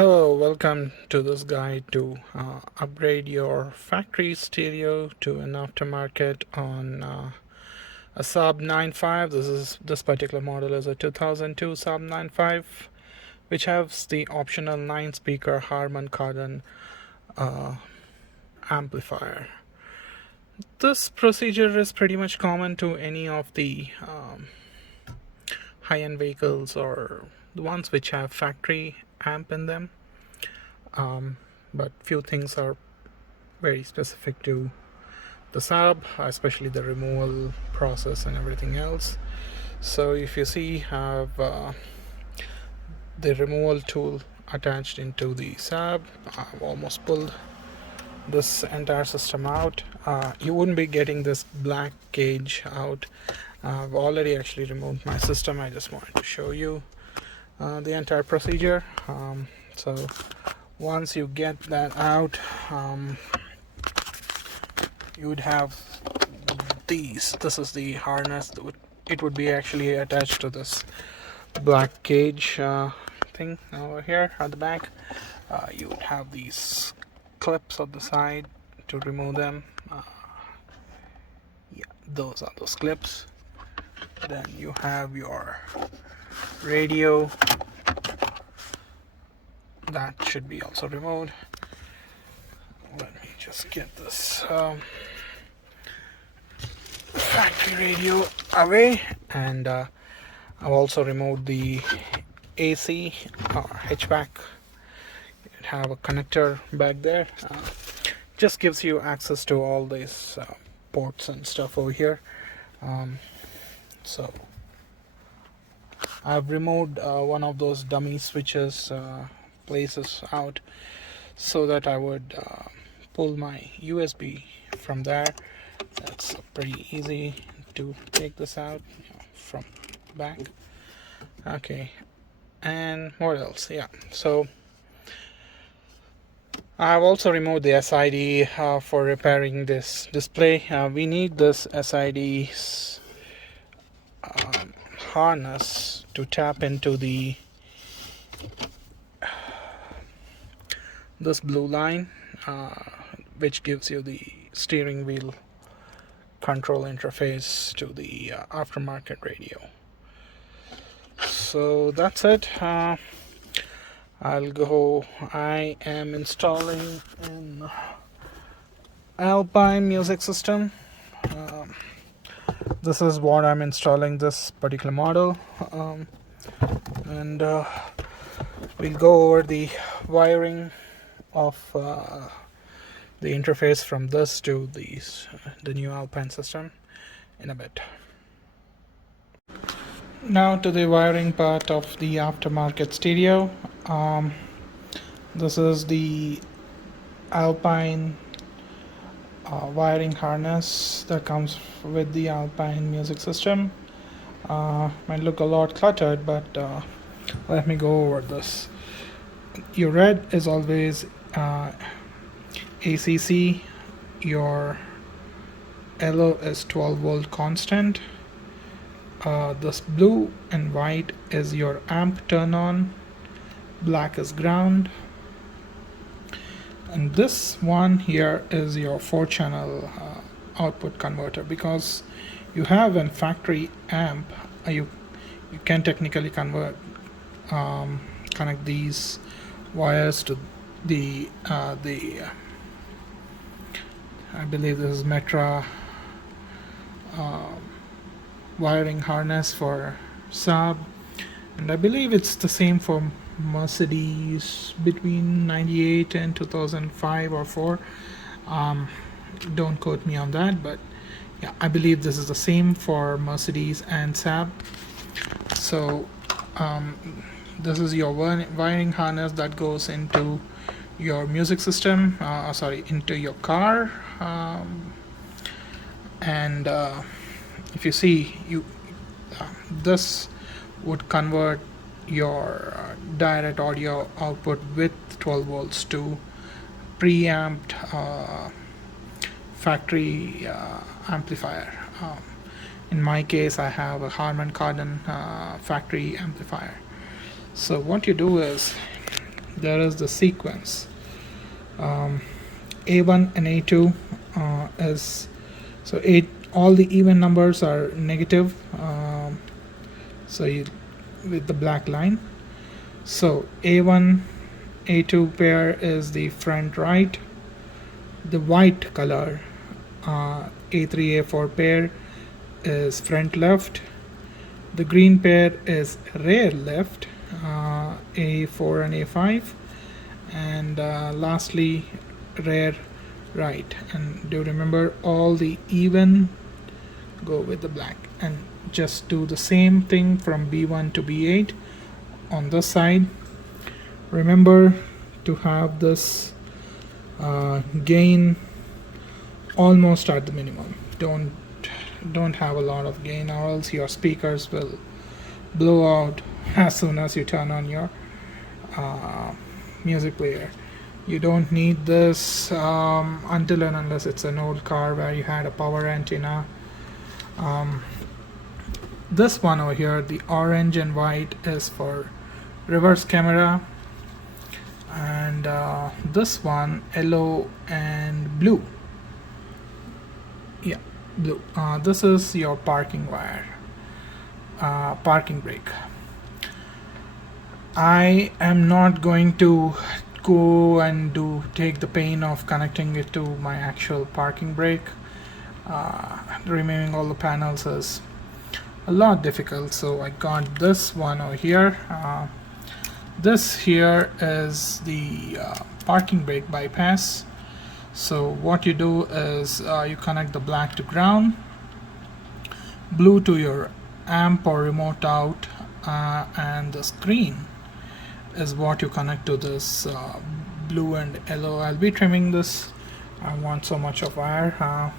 Hello, welcome to this guide to upgrade your factory stereo to an aftermarket on a Saab 95. This particular model is a 2002 Saab 95, which has the optional 9-speaker Harman Kardon uh, amplifier. This procedure is pretty much common to any of the high-end vehicles or the ones which have factory amp in them. But few things are very specific to the Saab, especially the removal process and everything else. So if you see, have the removal tool attached into the Saab. I've almost pulled this entire system out. You wouldn't be getting this black cage out. I've already actually removed my system. I just wanted to show you the entire procedure. So once you get that out, you would have these. This is the harness. It would be actually attached to this black cage thing over here at the back. You would have these clips on the side to remove them. Yeah, those are those clips. Then you have your radio. That should be also removed. Let me just get this factory radio away, and I've also removed the AC or HVAC. You have a connector back there. Just gives you access to all these ports and stuff over here. So I've removed one of those dummy switches places out so that I would pull my USB from there. That's pretty easy to take this out from back. Okay, and what else? Yeah, so I've also removed the SID for repairing this display. We need this SID harness to tap into this blue line, which gives you the steering wheel control interface to the aftermarket radio. So that's it. I am installing an Alpine music system. This is what I'm installing, this particular model, and we'll go over the wiring of the interface from this to the new Alpine system in a bit. Now to the wiring part of the aftermarket stereo. This is the Alpine wiring harness that comes with the Alpine music system. Might look a lot cluttered, but let me go over this. Your red is always ACC, your yellow is 12 volt constant, this blue and white is your amp turn on, black is ground, and this one here is your 4-channel output converter. Because you have a factory amp, you can technically connect these wires to the I believe this is Metra wiring harness for Saab, and I believe it's the same for Mercedes between 98 and 2005 or 4. Don't quote me on that, but yeah, I believe this is the same for Mercedes and Saab. So this is your wiring harness that goes into your music system, into your car, and if you see, this would convert your direct audio output with 12 volts to preamped factory amplifier. In my case, I have a Harman Kardon factory amplifier. So what you do is there is the sequence. A1 and A2 is so all the even numbers are negative, so with the black line. So A1 A2 pair is the front right, the white color A3 A4 pair is front left, the green pair is rear left, A4 and A5, and lastly rear right. And do remember, all the even go with the black, and just do the same thing from B1 to B8 on this side. Remember to have this gain almost at the minimum. Don't have a lot of gain, or else your speakers will blow out as soon as you turn on your music player. You don't need this until and unless it's an old car where you had a power antenna. This one over here, the orange and white, is for reverse camera, and this one, yellow and blue, yeah, blue, this is your parking wire, parking brake. I am not going to go and take the pain of connecting it to my actual parking brake. Removing all the panels is a lot difficult, so I got this one over here. This here is the parking brake bypass. So what you do is you connect the black to ground, blue to your amp or remote out, and the green is what you connect to this blue and yellow. I'll be trimming this. I want so much of wire.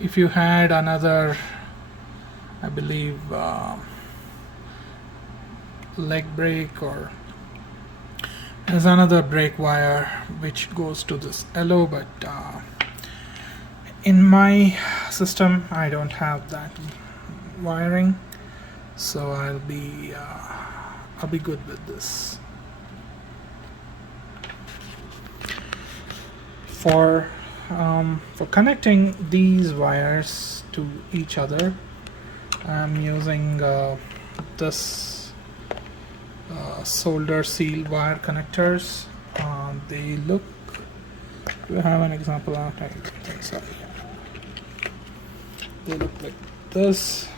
If you had another, I believe, leg brake, or there's another brake wire which goes to this yellow, but in my system I don't have that wiring, so I'll be good with this. For connecting these wires to each other, I'm using this solder seal wire connectors. They look, do I have an example out? I think so. They look like this.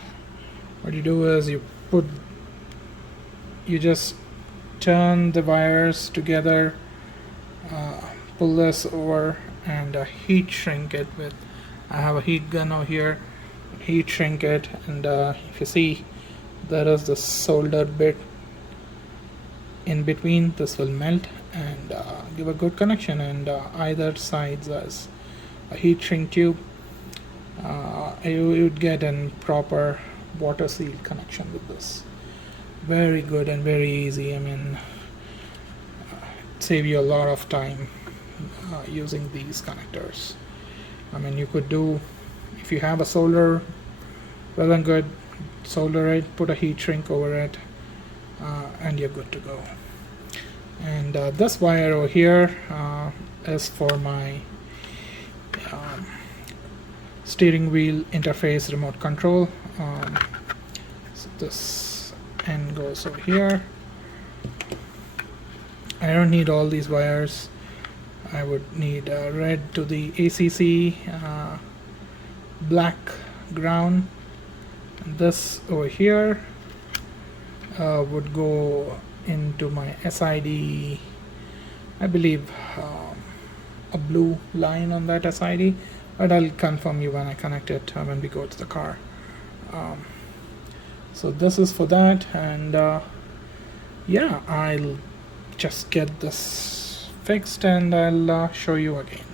What you do is you just turn the wires together, pull this over, and heat shrink it with, I have a heat gun over here, heat shrink it, and if you see, there is the solder bit in between. This will melt and give a good connection, and either sides as a heat shrink tube. You would get a proper water seal connection with this. Very good and very easy. I mean, save you a lot of time using these connectors. I mean, you could do, if you have a solder, well and good, solder it, put a heat shrink over it, and you're good to go. And this wire over here is for my steering wheel interface remote control. So this end goes over here. I don't need all these wires. I would need red to the ACC, black ground. And this over here would go into my SID. I believe a blue line on that SID, but I'll confirm you when I connect it when we go to the car. So this is for that, and yeah, I'll just get this fixed and I'll show you again.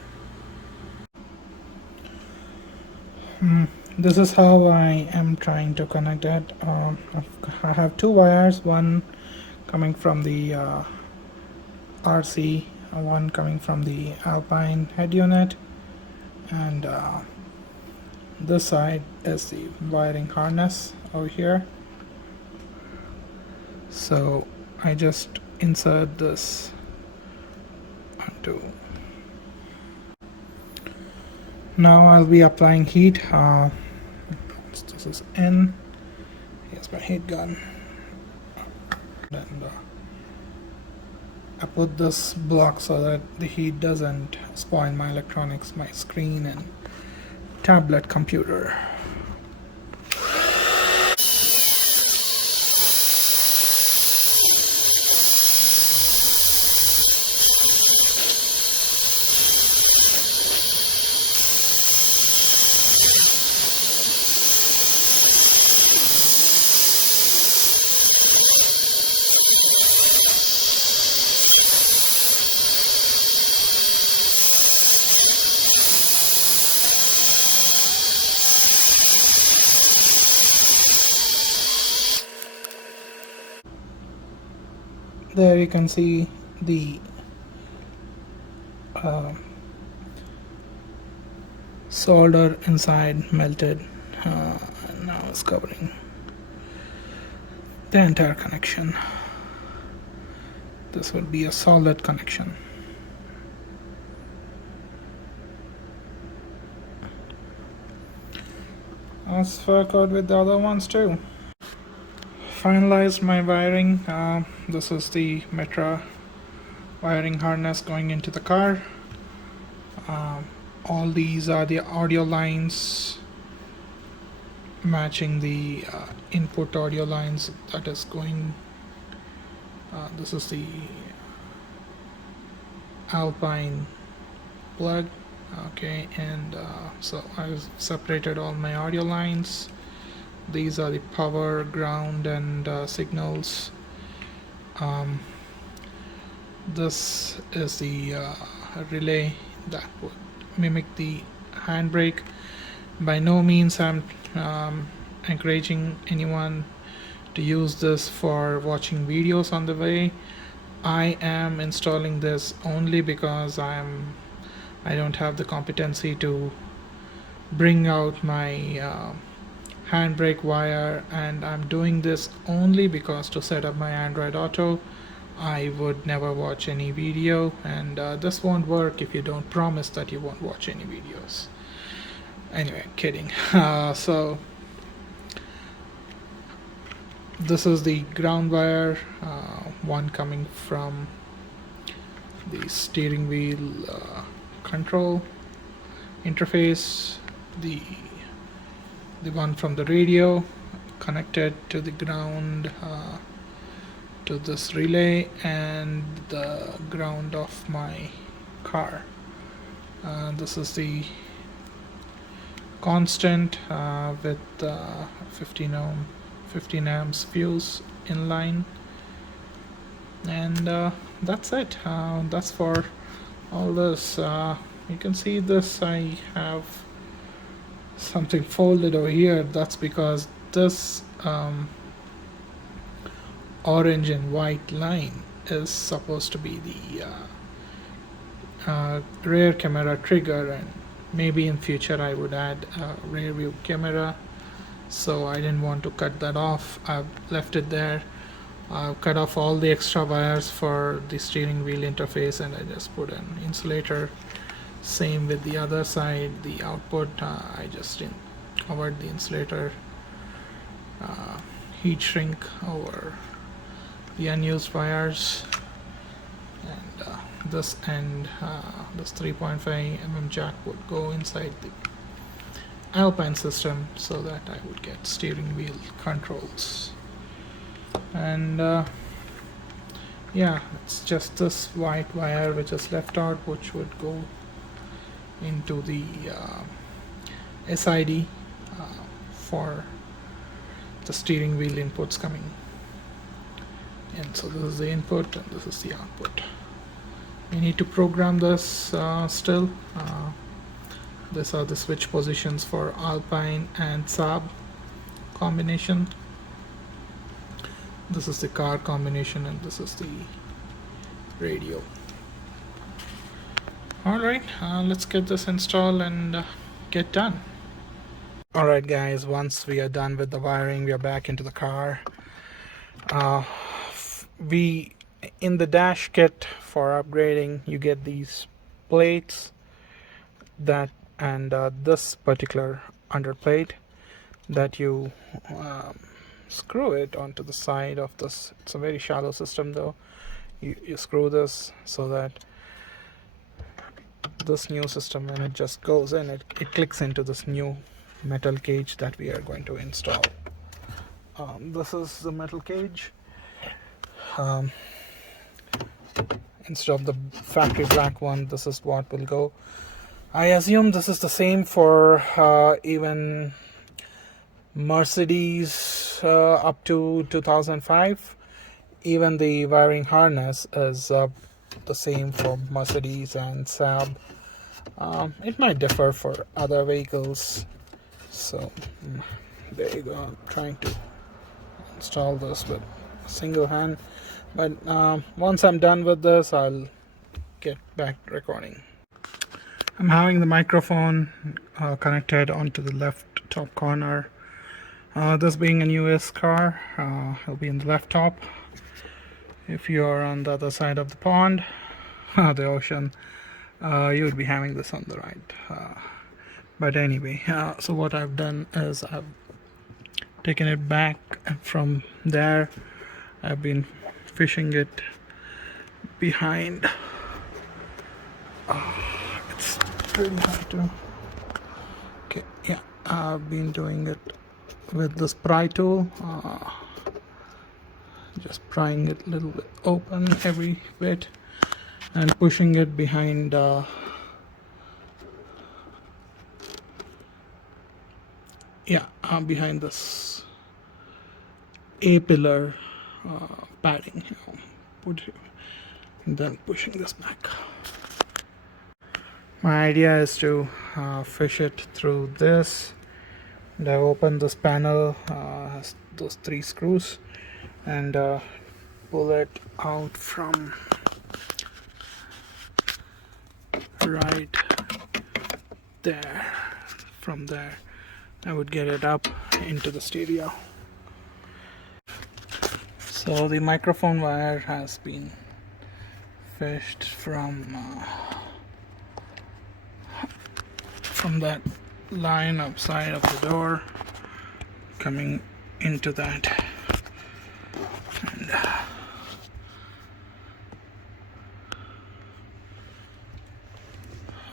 This is how I am trying to connect it. I have two wires, one coming from the RC, one coming from the Alpine head unit, and this side is the wiring harness over here. So I just insert this onto. Now I'll be applying heat. This is N. Here's my heat gun. And I put this block so that the heat doesn't spoil my electronics, my screen and tablet computer. There you can see the solder inside melted. And now it's covering the entire connection. This will be a solid connection. Let's work out with the other ones too. Finalized my wiring. This is the Metra wiring harness going into the car. All these are the audio lines matching the input audio lines that is going. This is the Alpine plug. Okay, and so I've separated all my audio lines. These are the power, ground and signals. This is the relay that would mimic the handbrake. By no means I'm encouraging anyone to use this for watching videos on the way. I am installing this only because I don't have the competency to bring out my handbrake wire, and I'm doing this only because to set up my Android Auto. I would never watch any video, and this won't work if you don't promise that you won't watch any videos. Anyway, kidding. So this is the ground wire, one coming from the steering wheel control interface, the one from the radio connected to the ground to this relay, and the ground of my car. This is the constant with 15 amps fuse inline, and that's it. That's for all this. You can see this, I have something folded over here. That's because this orange and white line is supposed to be the rear camera trigger, and maybe in future I would add a rear view camera, so I didn't want to cut that off. I've left it there. I've cut off all the extra wires for the steering wheel interface, and I just put an insulator. Same with the other side, the output. I just covered the insulator heat shrink over the unused wires, and this end, this 3.5 mm jack would go inside the Alpine system so that I would get steering wheel controls. And yeah, it's just this white wire which is left out, which would go into the SID for the steering wheel inputs coming. And so this is the input and this is the output. We need to program this still. These are the switch positions for Alpine and Saab combination. This is the car combination, and this is the radio. Alright, let's get this installed and get done. Alright guys, once we are done with the wiring, we are back into the car. We in the dash kit for upgrading, you get these plates that, and this particular underplate that you screw it onto the side of this. It's a very shallow system though. You screw this so that this new system, when it just goes in, it clicks into this new metal cage that we are going to install. This is the metal cage. Instead of the factory black one, this is what will go. I assume this is the same for even Mercedes up to 2005. Even the wiring harness is the same for Mercedes and Saab. It might differ for other vehicles. So there you go. I'm trying to install this with a single hand, but once I'm done with this, I'll get back recording. I'm having the microphone connected onto the left top corner. This being a US car, it'll be in the left top. If you're on the other side of the pond, the ocean, you would be having this on the right. But anyway, so what I've done is I've taken it back from there. I've been fishing it behind. It's pretty hard to. Okay, yeah, I've been doing it with this pry tool. Just prying it a little bit open every bit and pushing it behind behind this A-pillar padding, and then pushing this back. My idea is to fish it through this, and I open this panel, has those 3 screws, and pull it out from right there. From there I would get it up into the stereo. So the microphone wire has been fished from that line outside of the door, coming into that, and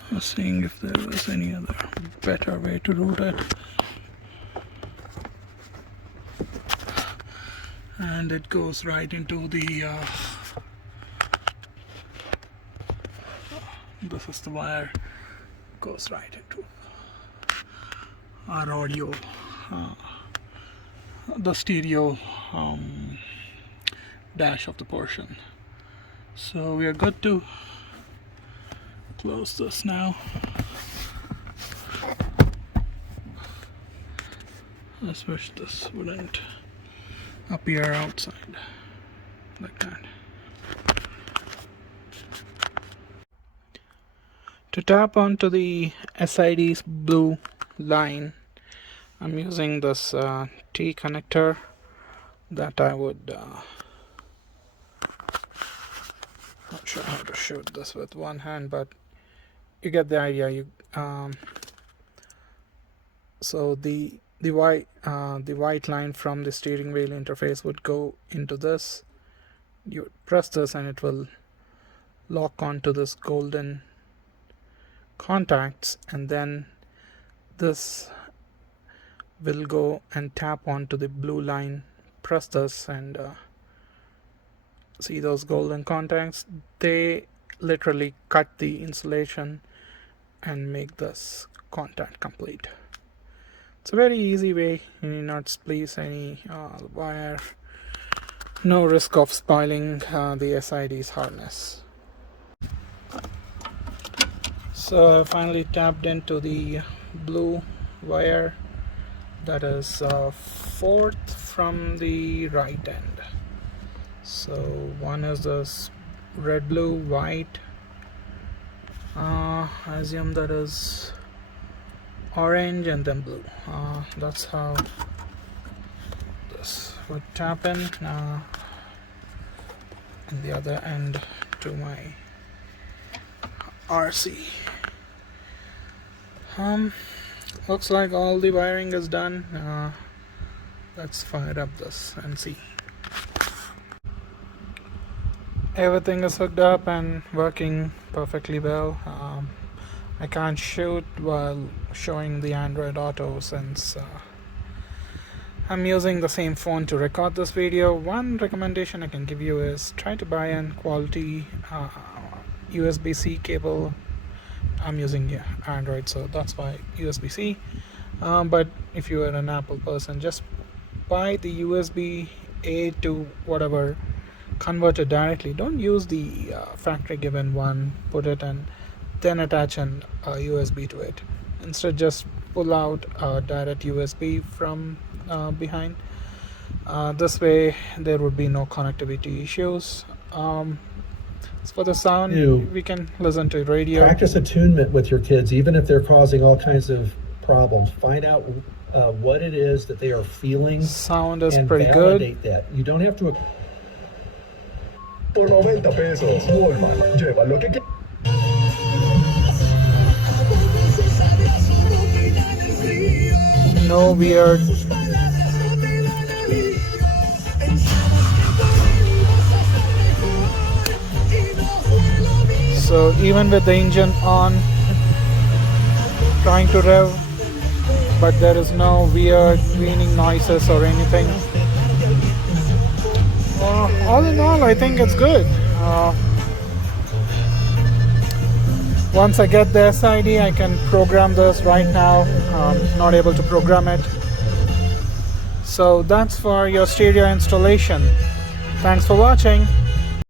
I was seeing if there was any other better way to route it. And it goes right into the this is the wire, goes right into our audio, the stereo dash of the portion. So we are good to close this now. I wish this wouldn't appear outside like that. To tap onto the SID's blue line, I'm using this T connector that I would not sure how to shoot this with one hand, but you get the idea. So the white line from the steering wheel interface would go into this. You press this and it will lock onto this golden contacts, and then this will go and tap onto the blue line. Press this and see those golden contacts. They literally cut the insulation and make this contact complete. It's a very easy way. You need not splice any wire. No risk of spoiling the SID's harness. So I finally tapped into the blue wire that is 4th from the right end. So one is this red, blue, white. I assume that is orange and then blue. That's how this would tap in. and the other end to my RC. Looks like all the wiring is done. Let's fire up this and see. Everything is hooked up and working perfectly well. I can't shoot while showing the Android Auto since I'm using the same phone to record this video. One recommendation I can give you is try to buy a quality USB-C cable. I'm using Android, so that's why USB-C. But if you are an Apple person, just buy the USB-A to whatever, convert it directly. Don't use the factory given one, put it and then attach an USB to it. Instead, just pull out a direct USB from behind. This way there would be no connectivity issues. As for the sound, we can listen to radio. Practice attunement with your kids, even if they're causing all kinds of problems. Find out what it is that they are feeling. Sound is and pretty validate good. that. You don't have to. Por 90 pesos, Walmart, lleva lo que quieras. No weird so even with the engine on, trying to rev, but there is no weird weaning noises or anything. All in all, I think it's good. Once I get the SID, I can program this. Right now, not able to program it. So that's for your stereo installation. Thanks for watching.